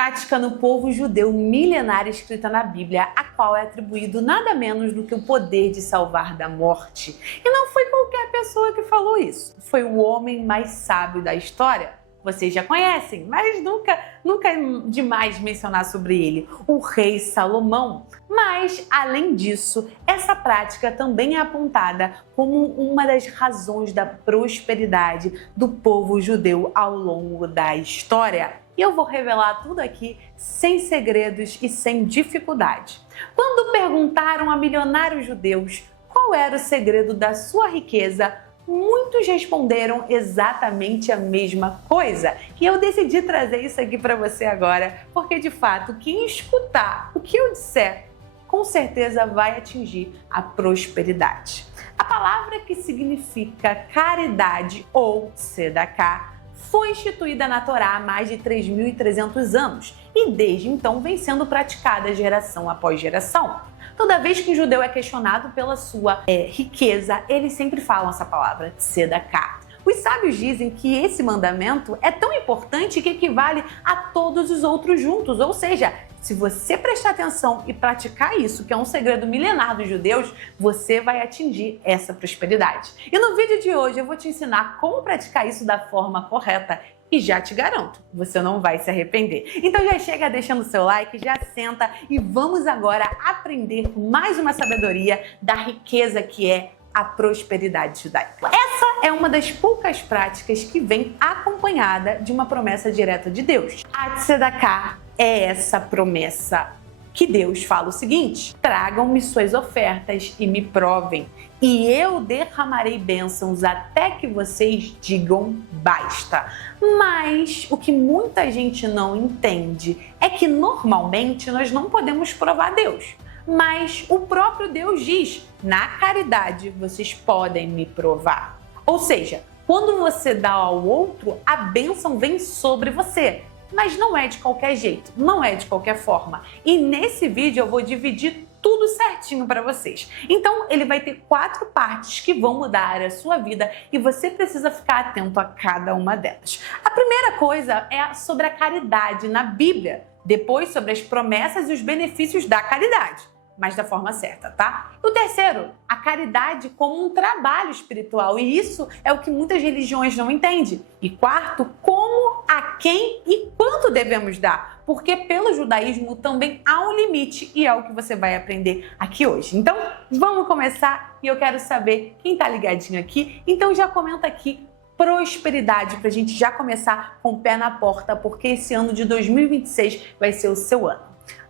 prática no povo judeu milenária escrita na Bíblia, a qual é atribuído nada menos do que o poder de salvar da morte. E não foi qualquer pessoa que falou isso, foi o homem mais sábio da história. Vocês já conhecem, mas nunca é demais mencionar sobre ele, o rei Salomão. Mas, além disso, essa prática também é apontada como uma das razões da prosperidade do povo judeu ao longo da história. E eu vou revelar tudo aqui sem segredos e sem dificuldade. Quando perguntaram a milionários judeus qual era o segredo da sua riqueza, muitos responderam exatamente a mesma coisa. E eu decidi trazer isso aqui para você agora, porque de fato, quem escutar o que eu disser, com certeza vai atingir a prosperidade. A palavra que significa caridade ou tzedakah foi instituída na Torá há mais de 3.300 anos e desde então vem sendo praticada geração após geração. Toda vez que um judeu é questionado pela sua riqueza, eles sempre falam essa palavra, tzedakah. Os sábios dizem que esse mandamento é tão importante que equivale a todos os outros juntos, ou seja, se você prestar atenção e praticar isso, que é um segredo milenar dos judeus, você vai atingir essa prosperidade. E no vídeo de hoje eu vou te ensinar como praticar isso da forma correta e já te garanto, você não vai se arrepender. Então já chega deixando o seu like, já senta e vamos agora aprender mais uma sabedoria da riqueza que é a prosperidade judaica. Essa é uma das poucas práticas que vem acompanhada de uma promessa direta de Deus. A tzedakah é essa promessa que Deus fala o seguinte: tragam-me suas ofertas e me provem, e eu derramarei bênçãos até que vocês digam basta. Mas o que muita gente não entende é que normalmente nós não podemos provar Deus. Mas o próprio Deus diz: na caridade vocês podem me provar. Ou seja, quando você dá ao outro, a bênção vem sobre você. Mas não é de qualquer jeito, não é de qualquer forma. E nesse vídeo eu vou dividir tudo certinho para vocês. Então ele vai ter 4 partes que vão mudar a sua vida e você precisa ficar atento a cada uma delas. A primeira coisa é sobre a caridade na Bíblia, depois sobre as promessas e os benefícios da caridade, mas da forma certa, tá? O terceiro, a caridade como um trabalho espiritual, e isso é o que muitas religiões não entendem. E quarto, como, a quem e quanto devemos dar, porque pelo judaísmo também há um limite e é o que você vai aprender aqui hoje. Então, vamos começar e eu quero saber quem tá ligadinho aqui, então já comenta aqui prosperidade pra gente já começar com o pé na porta, porque esse ano de 2026 vai ser o seu ano.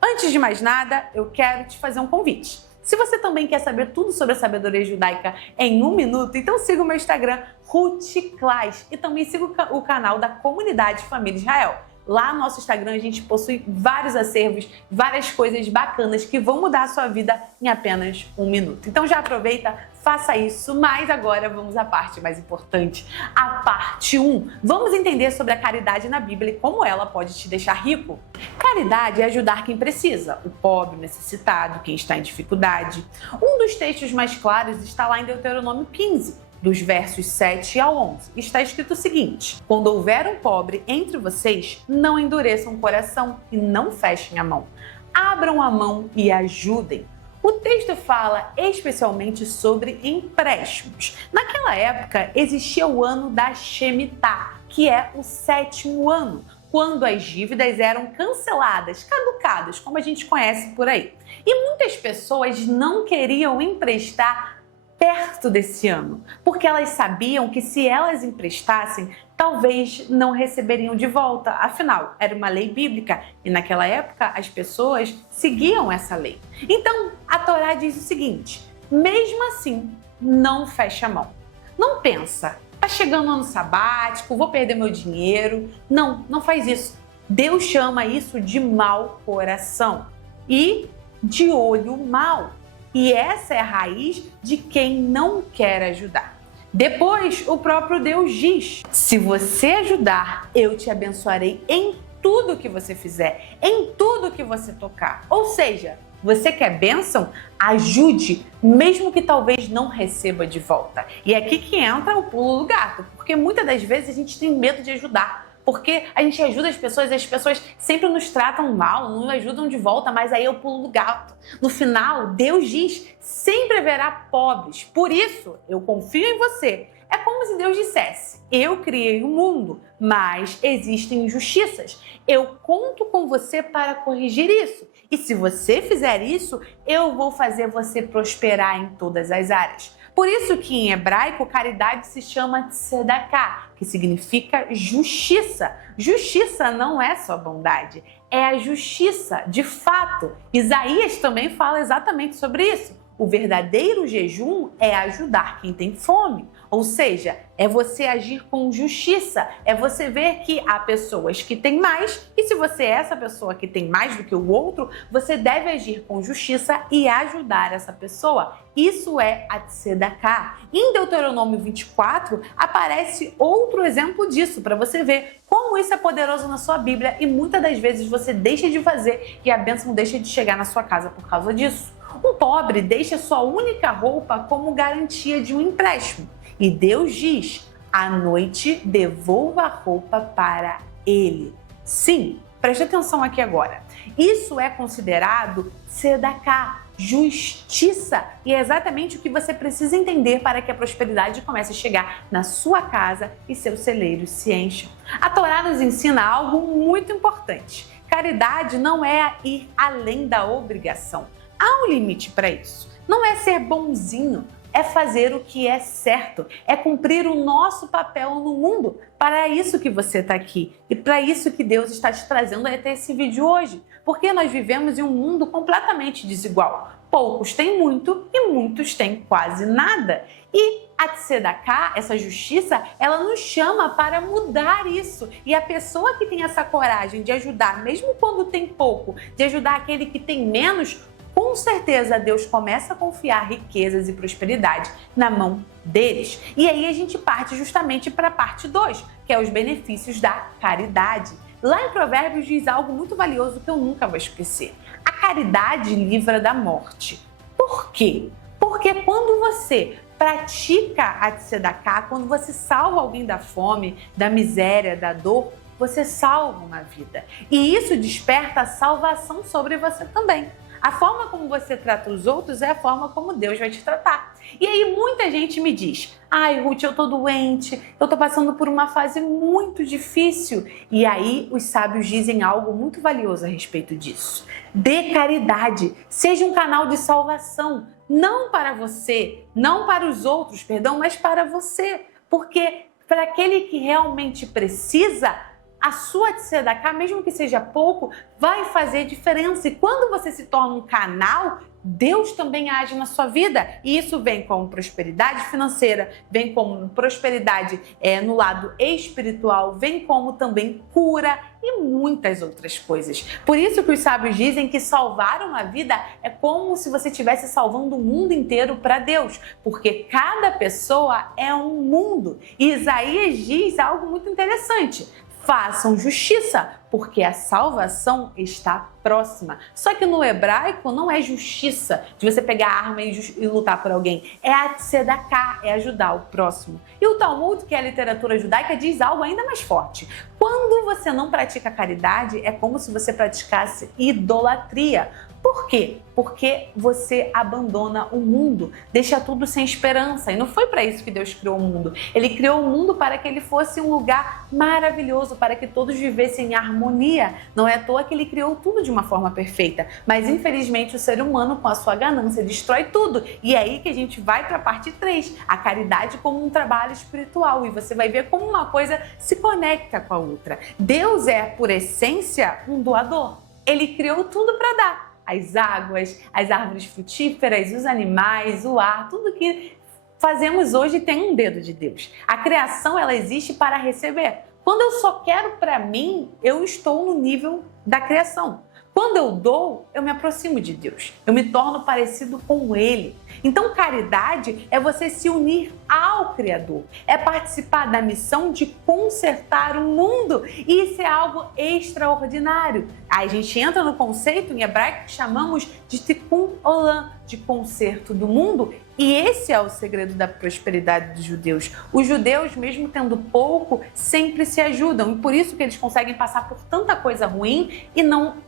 Antes de mais nada, eu quero te fazer um convite. Se você também quer saber tudo sobre a sabedoria judaica em 1 minuto, então siga o meu Instagram, Ruth Klas, e também siga o canal da Comunidade Família Israel. Lá no nosso Instagram a gente possui vários acervos, várias coisas bacanas que vão mudar a sua vida em apenas 1 minuto. Então já aproveita, faça isso, mas agora vamos à parte mais importante, a parte 1. Vamos entender sobre a caridade na Bíblia e como ela pode te deixar rico. Caridade é ajudar quem precisa, o pobre, o necessitado, quem está em dificuldade. Um dos textos mais claros está lá em Deuteronômio 15. Dos versos 7 ao 11, está escrito o seguinte: quando houver um pobre entre vocês, não endureçam o coração e não fechem a mão. Abram a mão e ajudem. O texto fala especialmente sobre empréstimos. Naquela época, existia o ano da Shemitah, que é o 7º ano, quando as dívidas eram canceladas, caducadas, como a gente conhece por aí. E muitas pessoas não queriam emprestar perto desse ano, porque elas sabiam que se elas emprestassem, talvez não receberiam de volta. Afinal, era uma lei bíblica e naquela época as pessoas seguiam essa lei. Então, a Torá diz o seguinte: mesmo assim, não fecha a mão. Não pensa, tá chegando o ano sabático, vou perder meu dinheiro. Não faz isso. Deus chama isso de mau coração e de olho mau. E essa é a raiz de quem não quer ajudar. Depois, o próprio Deus diz: se você ajudar, eu te abençoarei em tudo que você fizer, em tudo que você tocar. Ou seja, você quer bênção? Ajude, mesmo que talvez não receba de volta. E é aqui que entra o pulo do gato, porque muitas das vezes a gente tem medo de ajudar, porque a gente ajuda as pessoas e as pessoas sempre nos tratam mal, nos ajudam de volta, mas aí eu pulo do gato. No final, Deus diz, sempre haverá pobres, por isso eu confio em você. É como se Deus dissesse, eu criei o mundo, mas existem injustiças. Eu conto com você para corrigir isso. E se você fizer isso, eu vou fazer você prosperar em todas as áreas. Por isso que em hebraico, caridade se chama tzedakah, que significa justiça. Justiça não é só bondade, é a justiça de fato. Isaías também fala exatamente sobre isso. O verdadeiro jejum é ajudar quem tem fome. Ou seja, é você agir com justiça, é você ver que há pessoas que têm mais e se você é essa pessoa que tem mais do que o outro, você deve agir com justiça e ajudar essa pessoa. Isso é a tzedakah. Em Deuteronômio 24 aparece outro exemplo disso para você ver como isso é poderoso na sua Bíblia e muitas das vezes você deixa de fazer e a bênção deixa de chegar na sua casa por causa disso. Um pobre deixa sua única roupa como garantia de um empréstimo. E Deus diz, à noite devolva a roupa para ele. Sim, preste atenção aqui agora. Isso é considerado tzedakah, justiça. E é exatamente o que você precisa entender para que a prosperidade comece a chegar na sua casa e seus celeiros se encham. A Torá nos ensina algo muito importante. Caridade não é ir além da obrigação. Há um limite para isso. Não é ser bonzinho, é fazer o que é certo, é cumprir o nosso papel no mundo. Para isso que você está aqui e para isso que Deus está te trazendo até esse vídeo hoje. Porque nós vivemos em um mundo completamente desigual. Poucos têm muito e muitos têm quase nada. E a tzedakah, essa justiça, ela nos chama para mudar isso. E a pessoa que tem essa coragem de ajudar, mesmo quando tem pouco, de ajudar aquele que tem menos, com certeza Deus começa a confiar riquezas e prosperidade na mão deles. E aí a gente parte justamente para a parte 2, que é os benefícios da caridade. Lá em Provérbios diz algo muito valioso que eu nunca vou esquecer. A caridade livra da morte. Por quê? Porque quando você pratica a tzedakah, quando você salva alguém da fome, da miséria, da dor, você salva uma vida. E isso desperta a salvação sobre você também. A forma como você trata os outros é a forma como Deus vai te tratar. E aí muita gente me diz, ai Ruth, eu tô doente, eu tô passando por uma fase muito difícil. E aí os sábios dizem algo muito valioso a respeito disso. Dê caridade, seja um canal de salvação, não para você, não para os outros, perdão, mas para você. Porque para aquele que realmente precisa, a sua tzedakah, mesmo que seja pouco, vai fazer diferença. E quando você se torna um canal, Deus também age na sua vida. E isso vem como prosperidade financeira, vem como prosperidade no lado espiritual, vem como também cura e muitas outras coisas. Por isso que os sábios dizem que salvar uma vida é como se você estivesse salvando o mundo inteiro para Deus. Porque cada pessoa é um mundo. E Isaías diz algo muito interessante. Façam justiça, porque a salvação está próxima. Só que no hebraico não é justiça de você pegar a arma e lutar por alguém. É a tzedakah, é ajudar o próximo. E o Talmud, que é a literatura judaica, diz algo ainda mais forte. Quando você não pratica caridade, é como se você praticasse idolatria. Por quê? Porque você abandona o mundo, deixa tudo sem esperança. E não foi para isso que Deus criou o mundo. Ele criou o mundo para que ele fosse um lugar maravilhoso, para que todos vivessem em harmonia. Não é à toa que ele criou tudo de uma forma perfeita. Mas infelizmente o ser humano, com a sua ganância, destrói tudo. E é aí que a gente vai para a parte 3, a caridade como um trabalho espiritual. E você vai ver como uma coisa se conecta com a outra. Deus é, por essência, um doador. Ele criou tudo para dar. As águas, as árvores frutíferas, os animais, o ar, tudo que fazemos hoje tem um dedo de Deus. A criação, ela existe para receber. Quando eu só quero para mim, eu estou no nível da criação. Quando eu dou, eu me aproximo de Deus. Eu me torno parecido com Ele. Então, caridade é você se unir ao Criador. É participar da missão de consertar o mundo. E isso é algo extraordinário. Aí a gente entra no conceito em hebraico que chamamos de tikkun olam, de conserto do mundo, e esse é o segredo da prosperidade dos judeus. Os judeus, mesmo tendo pouco, sempre se ajudam, e por isso que eles conseguem passar por tanta coisa ruim e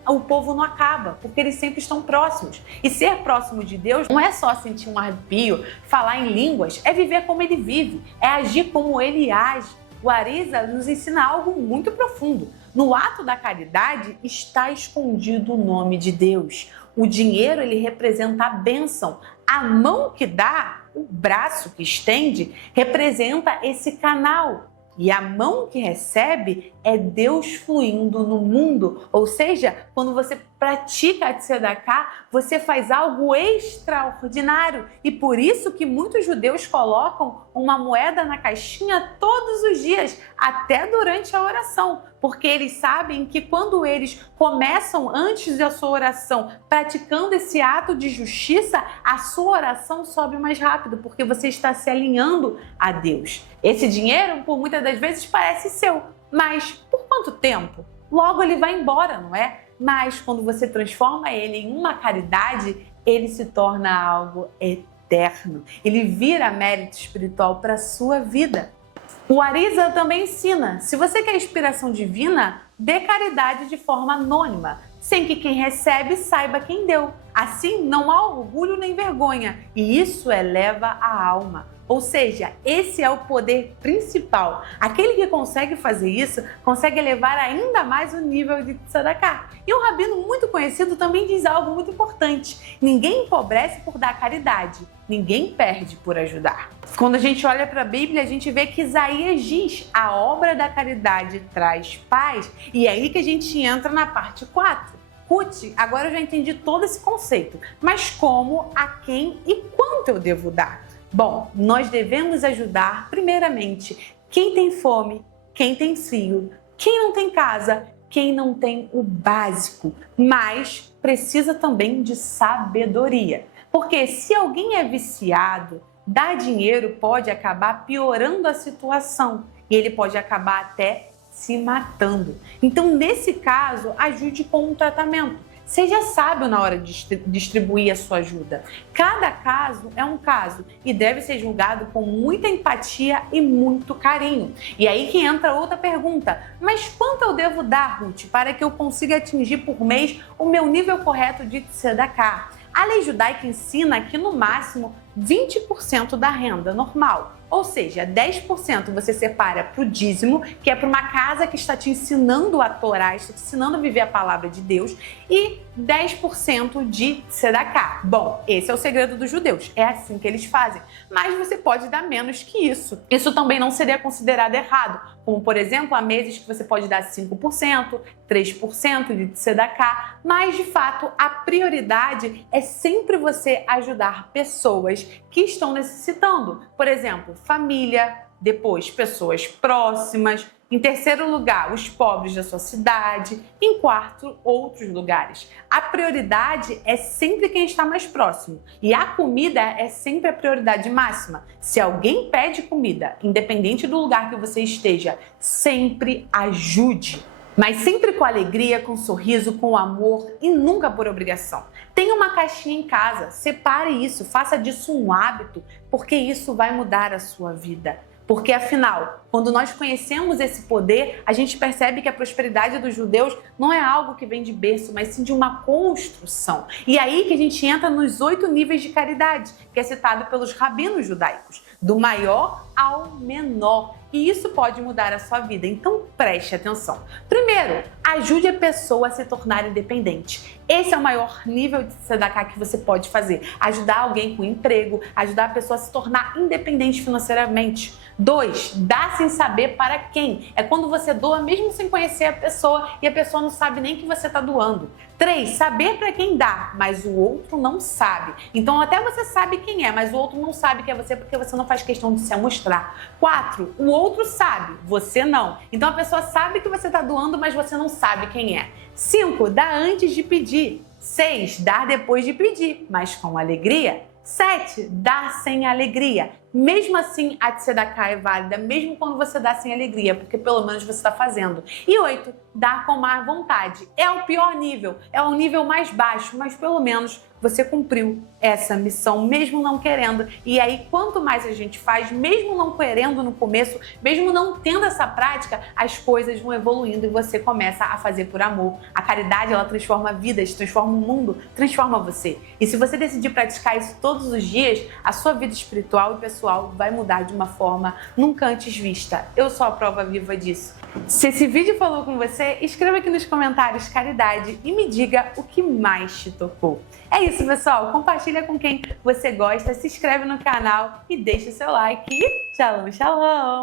o povo não acaba, porque eles sempre estão próximos. E ser próximo de Deus não é só sentir um arrepio, falar em línguas, é viver como ele vive, é agir como ele age. O Arizal nos ensina algo muito profundo. No ato da caridade está escondido o nome de Deus. O dinheiro, ele representa a bênção. A mão que dá, o braço que estende, representa esse canal. E a mão que recebe é Deus fluindo no mundo. Ou seja, quando você pratica a tzedakah, você faz algo extraordinário. E por isso que muitos judeus colocam uma moeda na caixinha todos os dias, até durante a oração. Porque eles sabem que quando eles começam antes da sua oração, praticando esse ato de justiça, a sua oração sobe mais rápido, porque você está se alinhando a Deus. Esse dinheiro, por muitas das vezes, parece seu, mas por quanto tempo? Logo ele vai embora, não é? Mas quando você transforma ele em uma caridade, ele se torna algo eterno. Ele vira mérito espiritual para a sua vida. O Arizal também ensina, se você quer inspiração divina, dê caridade de forma anônima, sem que quem recebe saiba quem deu. Assim, não há orgulho nem vergonha, e isso eleva a alma. Ou seja, esse é o poder principal. Aquele que consegue fazer isso, consegue elevar ainda mais o nível de tzedakah. E um rabino muito conhecido também diz algo muito importante. Ninguém empobrece por dar caridade, ninguém perde por ajudar. Quando a gente olha para a Bíblia, a gente vê que Isaías diz, a obra da caridade traz paz. E é aí que a gente entra na parte 4. Ruth, agora eu já entendi todo esse conceito. Mas como, a quem e quanto eu devo dar? Bom, nós devemos ajudar, primeiramente, quem tem fome, quem tem frio, quem não tem casa, quem não tem o básico, mas precisa também de sabedoria. Porque se alguém é viciado, dar dinheiro pode acabar piorando a situação e ele pode acabar até se matando. Então, nesse caso, ajude com um tratamento. Seja sábio na hora de distribuir a sua ajuda. Cada caso é um caso e deve ser julgado com muita empatia e muito carinho. E aí que entra outra pergunta. Mas quanto eu devo dar, Ruth, para que eu consiga atingir por mês o meu nível correto de tzedakah? A lei judaica ensina que no máximo 20% da renda normal. Ou seja, 10% você separa para o dízimo, que é para uma casa que está te ensinando a Torá, está te ensinando a viver a palavra de Deus, e 10% de tzedakah. Bom, esse é o segredo dos judeus, é assim que eles fazem. Mas você pode dar menos que isso. Isso também não seria considerado errado, como por exemplo, há meses que você pode dar 5%, 3% de tzedakah, mas de fato a prioridade é sempre você ajudar pessoas que estão necessitando. Por exemplo, família, depois pessoas próximas, em terceiro lugar, os pobres da sua cidade, em quarto, outros lugares. A prioridade é sempre quem está mais próximo e a comida é sempre a prioridade máxima. Se alguém pede comida, independente do lugar que você esteja, sempre ajude. Mas sempre com alegria, com sorriso, com amor e nunca por obrigação. Tenha uma caixinha em casa, separe isso, faça disso um hábito, porque isso vai mudar a sua vida. Porque afinal, quando nós conhecemos esse poder, a gente percebe que a prosperidade dos judeus não é algo que vem de berço, mas sim de uma construção. E aí que a gente entra nos 8 níveis de caridade, que é citado pelos rabinos judaicos, do maior ao menor. E isso pode mudar a sua vida, então preste atenção. Primeiro, ajude a pessoa a se tornar independente. Esse é o maior nível de tzedakah que você pode fazer. Ajudar alguém com emprego, ajudar a pessoa a se tornar independente financeiramente. 2, dar sem saber para quem. É quando você doa mesmo sem conhecer a pessoa e a pessoa não sabe nem que você está doando. 3, saber para quem dá, mas o outro não sabe. Então até você sabe quem é, mas o outro não sabe que é você porque você não faz questão de se mostrar. 4, o outro sabe, você não. Então a pessoa sabe que você está doando, mas você não sabe quem é. 5, dar antes de pedir. 6, dar depois de pedir, mas com alegria. 7, dar sem alegria. Mesmo assim, a tzedakah é válida, mesmo quando você dá sem alegria, porque pelo menos você está fazendo. E 8, dar com má vontade. É o pior nível, é o nível mais baixo, mas pelo menos você cumpriu essa missão, mesmo não querendo. E aí, quanto mais a gente faz, mesmo não querendo no começo, mesmo não tendo essa prática, as coisas vão evoluindo e você começa a fazer por amor. A caridade, ela transforma vidas, transforma o mundo, transforma você. E se você decidir praticar isso todos os dias, a sua vida espiritual e pessoal vai mudar de uma forma nunca antes vista. Eu sou a prova viva disso. Se esse vídeo falou com você, escreva aqui nos comentários caridade e me diga o que mais te tocou. É isso, pessoal. Compartilha com quem você gosta, se inscreve no canal e deixa o seu like. Shalom, shalom!